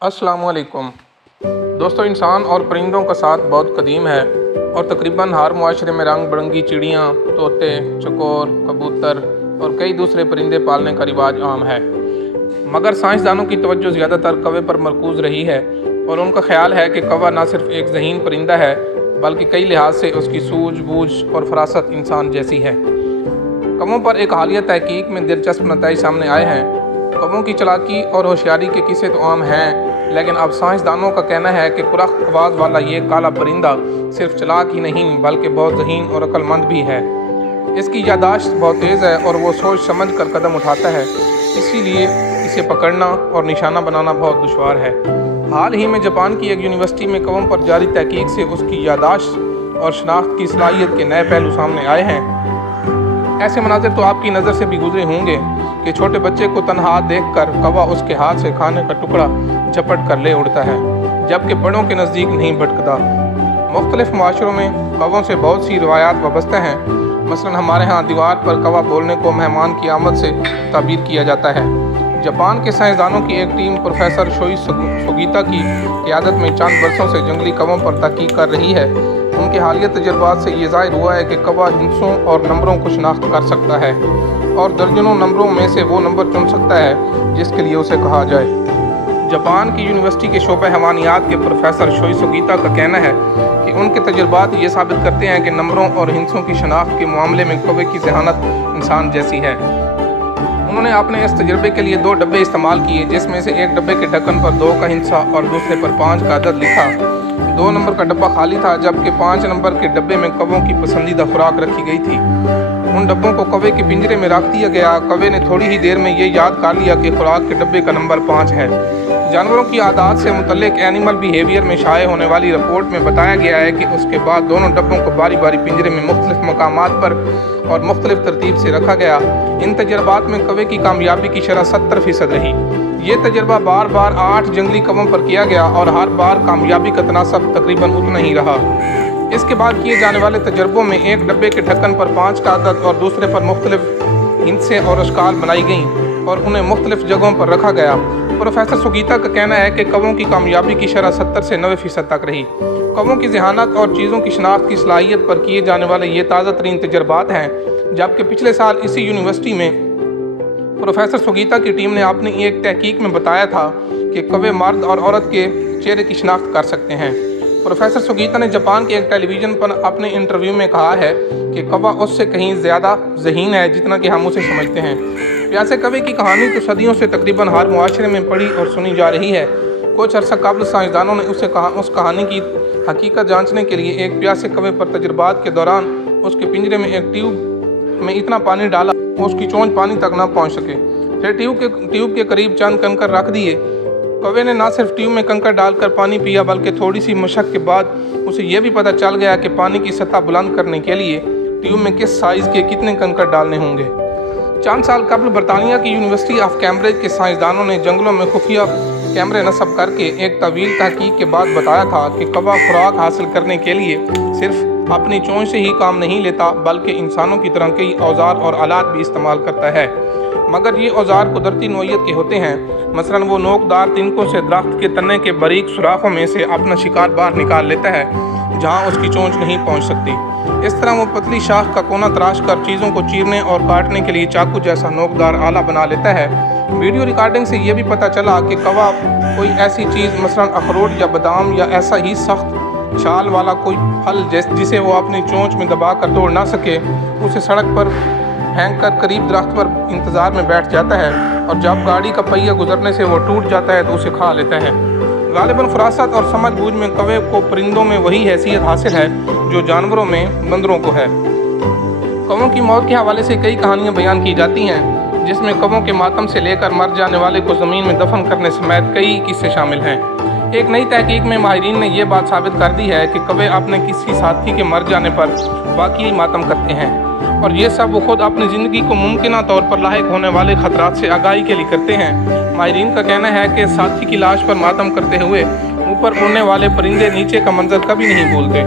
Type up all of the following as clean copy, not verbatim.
अस्सलाम वालेकुम दोस्तों, इंसान और परिंदों का साथ बहुत कदीम है और तकरीबन हर मुआशरे में रंग बिरंगी चिड़ियाँ, तोते, चकोर, कबूतर और कई दूसरे परिंदे पालने का रिवाज आम है। मगर साइंसदानों की तवज्जो ज़्यादातर कौवे पर मरकूज़ रही है और उनका ख्याल है कि कौवा न सिर्फ एक ज़हीन परिंदा है बल्कि कई लिहाज से उसकी सूझबूझ और फरासत इंसान जैसी है। कौवों पर एक हालिया तहकीक में दिलचस्प नतीजे सामने आए हैं। कौवों की चालाकी और होशियारी के किस्से तो आम हैं, लेकिन अब साइंसदानों का कहना है कि कुरख्त आवाज़ वाला ये काला परिंदा सिर्फ चालाक ही नहीं बल्कि बहुत ज़हीन और अक्लमंद भी है। इसकी यादाश्त बहुत तेज़ है और वो सोच समझ कर कदम उठाता है, इसीलिए इसे पकड़ना और निशाना बनाना बहुत दुश्वार है। हाल ही में जापान की एक यूनिवर्सिटी में कौवों पर जारी तहकीक से उसकी यादाश्त और शनाख्त की सलाहियत के नए पहलू सामने आए हैं। ऐसे मनाज़िर तो आपकी नज़र से भी गुजरे होंगे कि छोटे बच्चे को तन्हा देखकर कौवा उसके हाथ से खाने का टुकड़ा झपट कर ले उड़ता है, जबकि बड़ों के नज़दीक नहीं भटकता। मुख्तलिफ माशरों में कौवों से बहुत सी रवायात वाबस्ता हैं। मसलन हमारे यहाँ दीवार पर कौवा बोलने को मेहमान की आमद से ताबीर किया जाता है। जापान के साइंसदानों की एक टीम प्रोफेसर शोई सुगीता की क़यादत में चंद बरसों से जंगली कौवों पर तहकीक कर रही है। उनके हालिया तजुर्बात से ये ज़ाहिर हुआ है कि कौवा हिंसों और नंबरों को शनाख्त कर सकता है और दर्जनों नंबरों में से वो नंबर चुन सकता है जिसके लिए उसे कहा जाए। जापान की यूनिवर्सिटी के शोबे हैवानियात के प्रोफेसर शोई सुगीता का कहना है कि उनके तजुर्बात ये साबित करते हैं कि नंबरों और हिंसों की शनाख्त के मामले में कौवे की ज़हानत इंसान जैसी है। उन्होंने अपने इस तजर्बे के लिए 2 डब्बे इस्तेमाल किए, जिसमें से एक डब्बे के ढक्कन पर 2 का हिंसा और दूसरे पर 5 का अदद लिखा। 2 नंबर का डब्बा खाली था, जबकि 5 नंबर के डब्बे में कौवों की पसंदीदा खुराक रखी गई थी। उन डब्बों को कौवे के पिंजरे में रख दिया गया। कौवे ने थोड़ी ही देर में ये याद कर लिया कि खुराक के डब्बे का नंबर 5 है। जानवरों की आदत से मुतल्लिक एनिमल बिहेवियर में शाये होने वाली रिपोर्ट में बताया गया है कि उसके बाद दोनों डब्बों को बारी बारी पिंजरे में मुख्तलिफ मकामात पर और मुख्तलिफ तरतीब से रखा गया। इन तजर्बात में कौवे की कामयाबी की शरह 70% रही। ये तजर्बा बार बार 8 जंगली कौवों पर किया गया और हर बार कामयाबी का तनासब तकरीबन उतना ही रहा। इसके बाद किए जाने वाले तजर्बों में एक डब्बे के ढक्कन पर 5 का अदद और दूसरे पर मुख्तलिफ हिंसें और अशकाल बनाई गईं और उन्हें मुख्तलिफ जगहों पर रखा गया। प्रोफेसर सुगीता का कहना है कि कौवों की कामयाबी की शरह 70 से 90% तक रही। कौवों की ज़हानत और चीज़ों की शनाख्त की सलाहियत पर किए जाने वाले ये ताज़ा तरीन तजर्बात हैं, जबकि पिछले साल इसी यूनिवर्सिटी में प्रोफेसर सुगीता की टीम ने अपनी एक तहकीक में बताया था कि कौवे मर्द और औरत के चेहरे की शनाख्त कर सकते हैं। प्रोफेसर सुगीता ने जापान के एक टेलीविज़न पर अपने इंटरव्यू में कहा है कि कौवा उससे कहीं ज़्यादा ज़हीन है जितना कि हम उसे समझते हैं। प्यासे कौवे की कहानी तो सदियों से तकरीबन हर मुआशरे में पढ़ी और सुनी जा रही है। कुछ अर्सा कबल साइंसदानों ने उस कहानी की हकीकत जांचने के लिए एक प्यासे कौवे पर तजुर्बात के दौरान उसके पिंजरे में एक ट्यूब में इतना पानी डाला उसकी चोंच पानी तक ना पहुंच सके। फिर ट्यूब के करीब चंद कंकर रख दिए। कौवे ने ना सिर्फ ट्यूब में कंकर डालकर पानी पिया बल्कि थोड़ी सी मशक के बाद उसे यह भी पता चल गया कि पानी की सतह बुलंद करने के लिए ट्यूब में किस साइज़ के कितने कंकर डालने होंगे। चंद साल कबल बरतानिया की यूनिवर्सिटी ऑफ कैम्ब्रिज के साइंसदानों ने जंगलों में खुफिया कैमरे नस्ब करके एक तवील तहकीक के बाद बताया था कि कौवा खुराक हासिल करने के लिए सिर्फ अपनी चोंच से ही काम नहीं लेता बल्कि इंसानों की तरह कई औजार और आलात भी इस्तेमाल करता है। मगर ये औजार कुदरती नौइयत के होते हैं। मसलन वो नोकदार तिनकों से दरख्त के तने के बारीक सुराखों में से अपना शिकार बाहर निकाल लेता है जहाँ उसकी चोंच नहीं पहुँच सकती। इस तरह वो पतली शाख का कोना तराश कर चीज़ों को चीरने और काटने के लिए चाकू जैसा नोकदार आला बना लेता है। वीडियो रिकॉर्डिंग से ये भी पता चला कि कौवा कोई ऐसी चीज़ मसलन अखरोट या बादाम या ऐसा ही सख्त छाल वाला कोई फल जिसे वो अपनी चोंच में दबा कर तोड़ ना सके, उसे सड़क पर फेंक कर करीब दरख्त पर इंतज़ार में बैठ जाता है और जब गाड़ी का पहिया गुजरने से वो टूट जाता है तो उसे खा लेता है। गालिबन फरासत और समझ बूझ में कौवे को परिंदों में वही हैसियत हासिल है जो जानवरों में बंदरों को है। कौवों की मौत के हवाले से कई कहानियाँ बयान की जाती हैं, जिसमें कौवों के मातम से लेकर मर जाने वाले को ज़मीन में दफन करने समेत कई किस्से शामिल हैं। एक नई तहकीक में माहिरीन ने यह बात साबित कर दी है कि कौवे अपने किसी साथी के मर जाने पर वाकई मातम करते हैं और ये सब वो खुद अपनी ज़िंदगी को मुमकिन तौर पर लाहिक होने वाले ख़तरात से आगाही के लिए करते हैं। माहिरीन का कहना है कि साथी की लाश पर मातम करते हुए ऊपर उड़ने वाले परिंदे नीचे का मंजर कभी नहीं भूलते।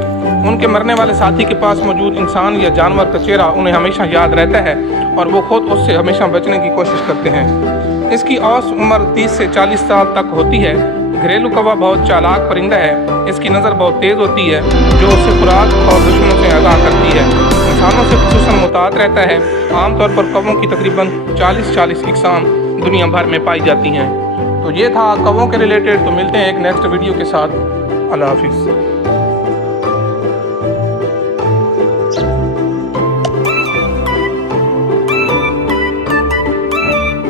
उनके मरने वाले साथी के पास मौजूद इंसान या जानवर का चेहरा उन्हें हमेशा याद रहता है और वो खुद उससे हमेशा बचने की कोशिश करते हैं। इसकी औसत उम्र 30 से 40 साल तक होती है। घरेलू कौवा बहुत चालाक परिंदा है। इसकी नज़र बहुत तेज़ होती है, जो उसे खुराक और दुश्मनों से आगाह करती है। इंसानों से खुसूसन मुतात रहता है। आमतौर पर कौवों की तकरीबन 40 इकसाम दुनिया भर में पाई जाती हैं। तो ये था कौवों के रिलेटेड। तो मिलते हैं एक नेक्स्ट वीडियो के साथ। अल्लाह हाफिज़।